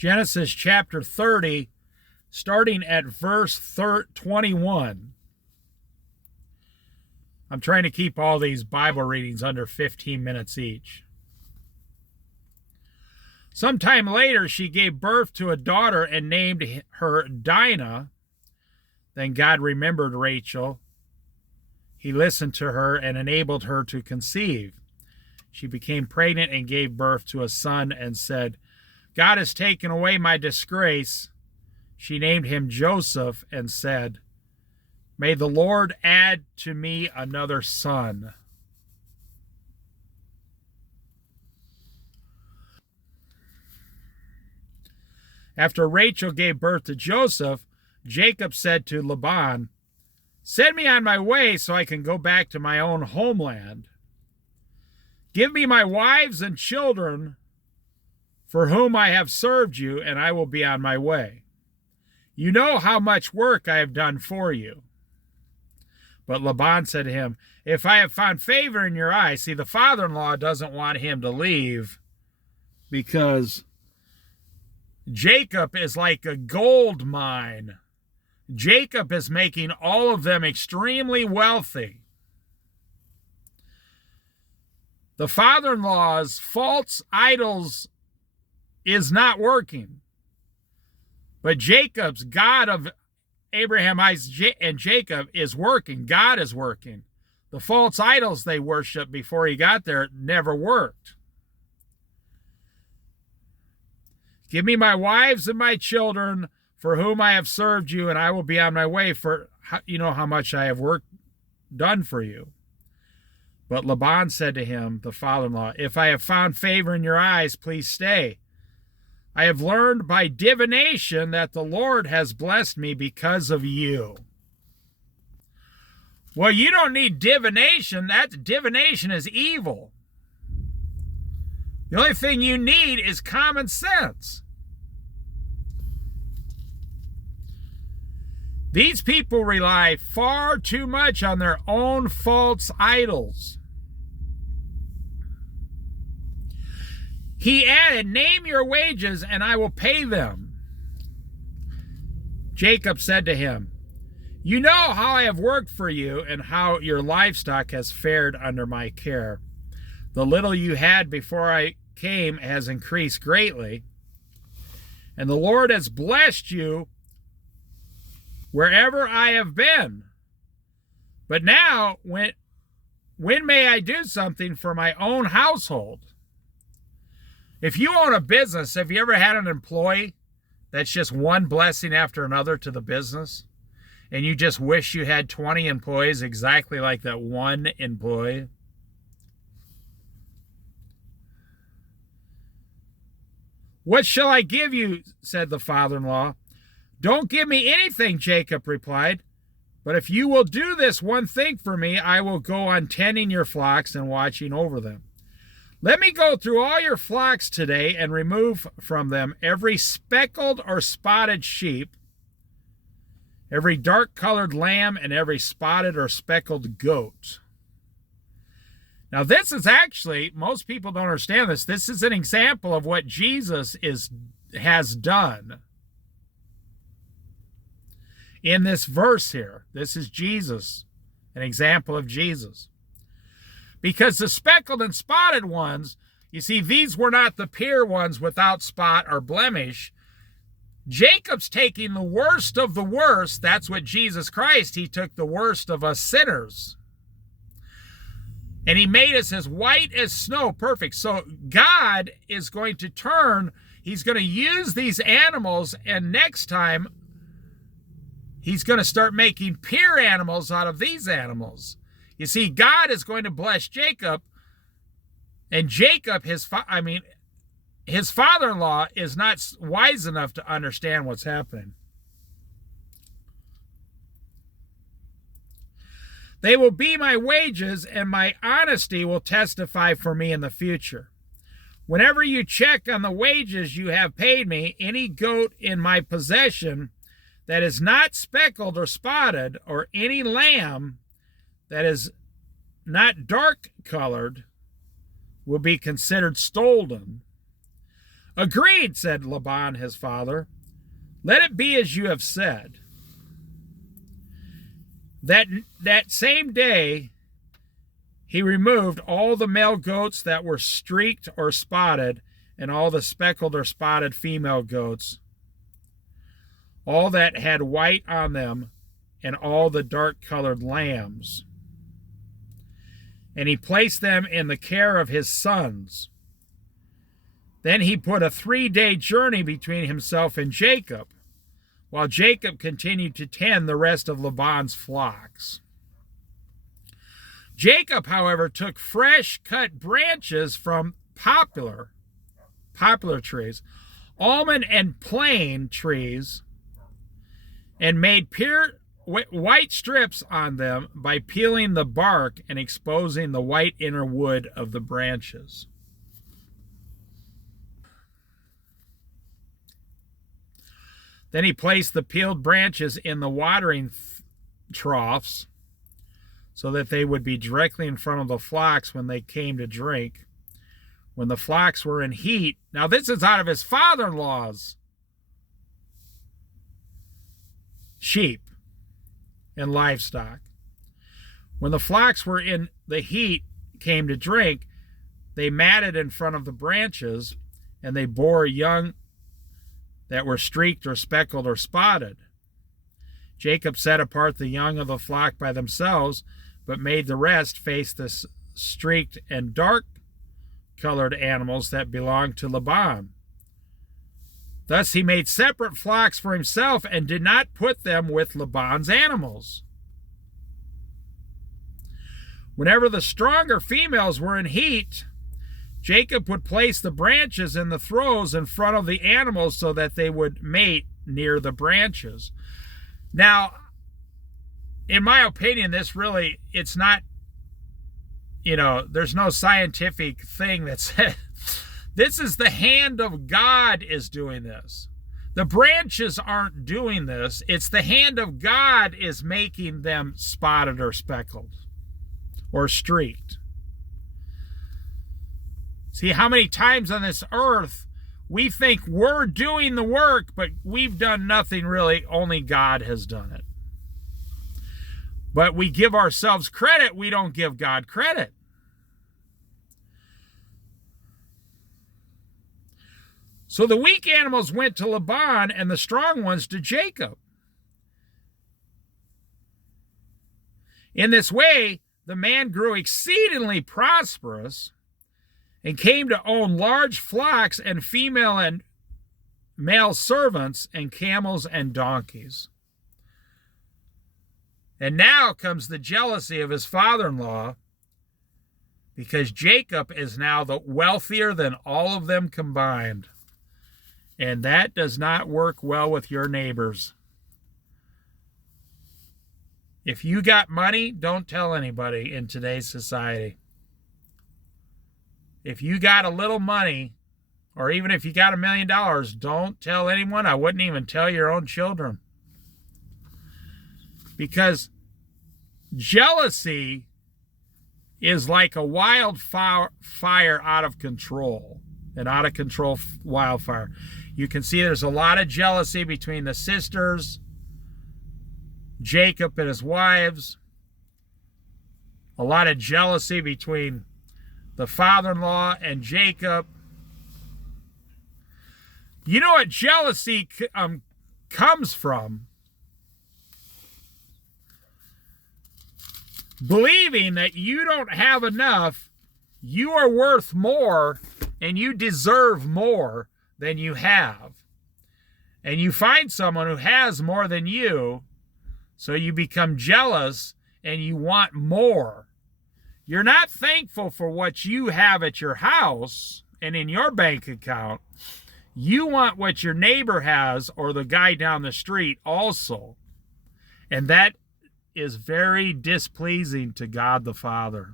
Genesis chapter 30, starting at verse 21. I'm trying to keep all these Bible readings under 15 minutes each. Sometime later, she gave birth to a daughter and named her Dinah. Then God remembered Rachel. He listened to her and enabled her to conceive. She became pregnant and gave birth to a son and said, God has taken away my disgrace. She named him Joseph and said, may the Lord add to me another son. After Rachel gave birth to Joseph, Jacob said to Laban, send me on my way so I can go back to my own homeland. Give me my wives and children for whom I have served you, and I will be on my way. You know how much work I have done for you. But Laban said to him, if I have found favor in your eyes, see, the father-in-law doesn't want him to leave because Jacob is like a gold mine. Jacob is making all of them extremely wealthy. The father-in-law's false idols is not working. But Jacob's God of Abraham, Isaac, and Jacob is working. God is working. The false idols they worshiped before he got there never worked. Give me my wives and my children for whom I have served you, and I will be on my way, for you know how much I have done for you. But Laban said to him, the father-in-law, if I have found favor in your eyes, please stay. I have learned by divination that the Lord has blessed me because of you. Well, you don't need divination. That divination is evil. The only thing you need is common sense. These people rely far too much on their own false idols. He added, name your wages and I will pay them. Jacob said to him, you know how I have worked for you and how your livestock has fared under my care. The little you had before I came has increased greatly, and the Lord has blessed you wherever I have been. But now, when may I do something for my own household? If you own a business, have you ever had an employee that's just one blessing after another to the business? And you just wish you had 20 employees exactly like that one employee? What shall I give you? Said the father-in-law. Don't give me anything, Jacob replied. But if you will do this one thing for me, I will go on tending your flocks and watching over them. Let me go through all your flocks today and remove from them every speckled or spotted sheep, every dark-colored lamb, and every spotted or speckled goat. Now, this is actually, most people don't understand this. This is an example of what Jesus has done. In this verse here, this is Jesus, an example of Jesus. Because the speckled and spotted ones, you see, these were not the pure ones without spot or blemish. Jacob's taking the worst of the worst. That's what Jesus Christ, he took the worst of us sinners. And he made us as white as snow, perfect. So God is going to turn, he's going to use these animals, and next time he's going to start making pure animals out of these animals. You see, God is going to bless Jacob, and Jacob, his father-in-law, is not wise enough to understand what's happening. They will be my wages, and my honesty will testify for me in the future. Whenever you check on the wages you have paid me, any goat in my possession that is not speckled or spotted, or any lamb that is not dark colored, will be considered stolen. Agreed, said Laban his father. Let it be as you have said. That same day he removed all the male goats that were streaked or spotted, and all the speckled or spotted female goats, all that had white on them, and all the dark-colored lambs. And he placed them in the care of his sons. Then he put a 3-day journey between himself and Jacob, while Jacob continued to tend the rest of Laban's flocks. Jacob, however, took fresh cut branches from poplar trees, almond and plane trees, and made pure white strips on them by peeling the bark and exposing the white inner wood of the branches. Then he placed the peeled branches in the watering troughs so that they would be directly in front of the flocks when they came to drink. When the flocks were in heat, now this is out of his father-in-law's sheep and livestock. When the flocks were in the heat, came to drink, they matted in front of the branches, and they bore young that were streaked or speckled or spotted. Jacob set apart the young of the flock by themselves, but made the rest face the streaked and dark-colored animals that belonged to Laban. Thus he made separate flocks for himself and did not put them with Laban's animals. Whenever the stronger females were in heat, Jacob would place the branches in the throws in front of the animals so that they would mate near the branches. Now, in my opinion, it's not, there's no scientific thing that says, this is the hand of God is doing this. The branches aren't doing this. It's the hand of God is making them spotted or speckled or streaked. See how many times on this earth we think we're doing the work, but we've done nothing really. Only God has done it. But we give ourselves credit. We don't give God credit. So the weak animals went to Laban and the strong ones to Jacob. In this way, the man grew exceedingly prosperous and came to own large flocks and female and male servants and camels and donkeys. And now comes the jealousy of his father-in-law, because Jacob is now the wealthier than all of them combined. And that does not work well with your neighbors. If you got money, don't tell anybody in today's society. If you got a little money, or even if you got $1 million, don't tell anyone. I wouldn't even tell your own children. Because jealousy is like a wildfire out of control. An out of control wildfire. You can see there's a lot of jealousy between the sisters, Jacob and his wives. A lot of jealousy between the father-in-law and Jacob. You know what jealousy comes from? Believing that you don't have enough, you are worth more, and you deserve more than you have. And you find someone who has more than you, so you become jealous and you want more. You're not thankful for what you have at your house and in your bank account. You want what your neighbor has or the guy down the street also. And that is very displeasing to God the Father.